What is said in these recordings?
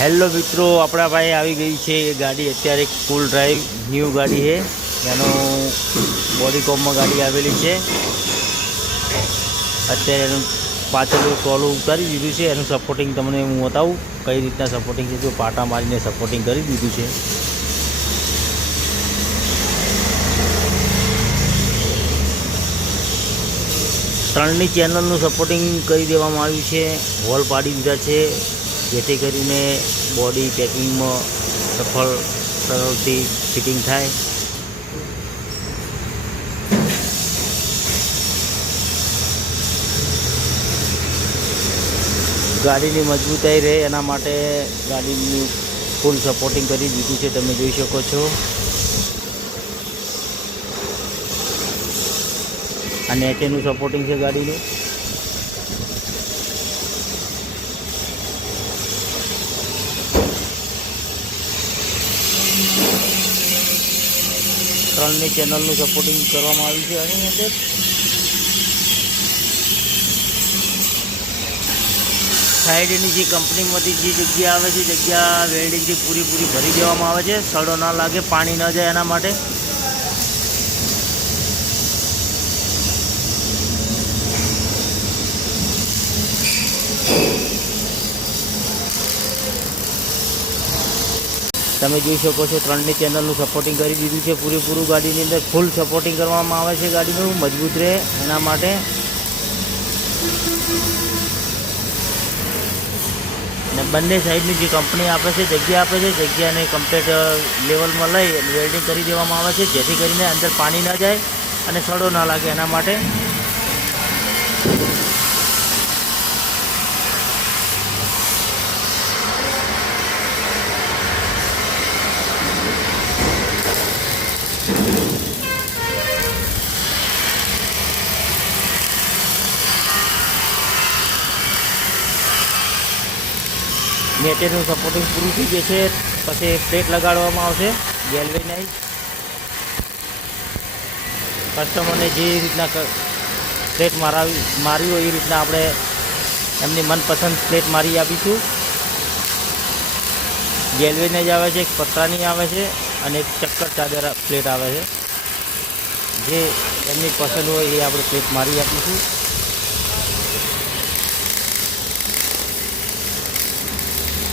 Hello મિત્રો, આપણા ભાઈ આવી ગઈ છે એ ગાડી. અત્યારે ફૂલ ડ્રાઈવ ન્યૂ ગાડી છે. એનો બોડી કોમમાં ગાડી આવેલી છે. અત્યારે એનું પાછળનું ટોલું ઉતારી દીધું છે. એનું સપોર્ટિંગ તમને હું બતાવું કઈ રીતના સપોર્ટિંગ છે. તો પાટા મારીને સપોર્ટિંગ કરી દીધું છે. ત્રણની ચેનલનું સપોર્ટિંગ કરી દેવામાં આવ્યું છે. હોલ પાડી દીધા છે. જેથી કરીને બોડી પેકિંગમાં સફળ, સરળથી ફિટિંગ થાય. ગાડીની મજબૂતાઈ રહે એના માટે ગાડીનું ફૂલ સપોર્ટિંગ કરી દીધું છે, તમે જોઈ શકો છો. આ નેચેનું સપોર્ટિંગ છે ગાડીનું. ત્રણની ચેનલનું સપોર્ટિંગ કરવામાં આવ્યું છે આની અંદર. સાઈડની જે કંપનીમાંથી જે જગ્યા આવે છે, જગ્યા વેલ્ડિંગથી પૂરી ભરી દેવામાં આવે છે. સડો ના લાગે, પાણી ન જાય એના માટે. તમે જોઈ શકો છો ત્રણની ચેનલનું સપોર્ટિંગ કરી દીધું છે. પૂરેપૂરું ગાડીની અંદર ફૂલ સપોર્ટિંગ કરવામાં આવે છે ગાડીનું, મજબૂત રહે એના માટે. અને બંને સાઈડની જે કંપની આપે છે, જગ્યા આપે છે, જગ્યાને કમ્પ્લીટ લેવલમાં લઈ અને વેલ્ડિંગ કરી દેવામાં આવે છે, જેથી કરીને અંદર પાણી ન જાય અને સડો ના લાગે એના માટે. નેટેનું સપોર્ટિંગ પૂરું થઈ જશે પછી પ્લેટ લગાડવામાં આવશે. ગેલવેનાઇઝ કસ્ટમરને જે રીતના પ્લેટ મારાવી મારવી હોય એ રીતના આપણે એમની મનપસંદ પ્લેટ મારી આપીશું. ગેલવેનાઇઝ આવે છે, એક પતરાની આવે છે અને એક ચક્કર ચાદર પ્લેટ આવે છે. જે એમની પસંદ હોય એ આપણે પ્લેટ મારી આપીશું.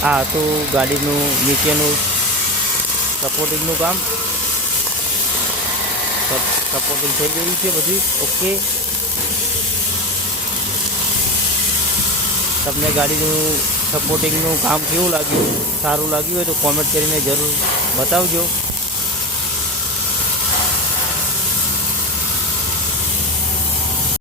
આ હતું ગાડીનું, નીચેનું સપોર્ટિંગનું કામ. સપોર્ટિંગ થઈ ગયું છે બધી. ઓકે તમને ગાડીનું સપોર્ટિંગનું કામ કેવું લાગ્યું? સારું લાગ્યું હોય તો કોમેન્ટ કરીને જરૂર બતાવજો.